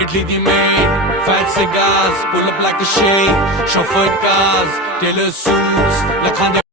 Italy the maid, fat cigars, pull up like a shade, chauffeured cars, tailor suits, lakhande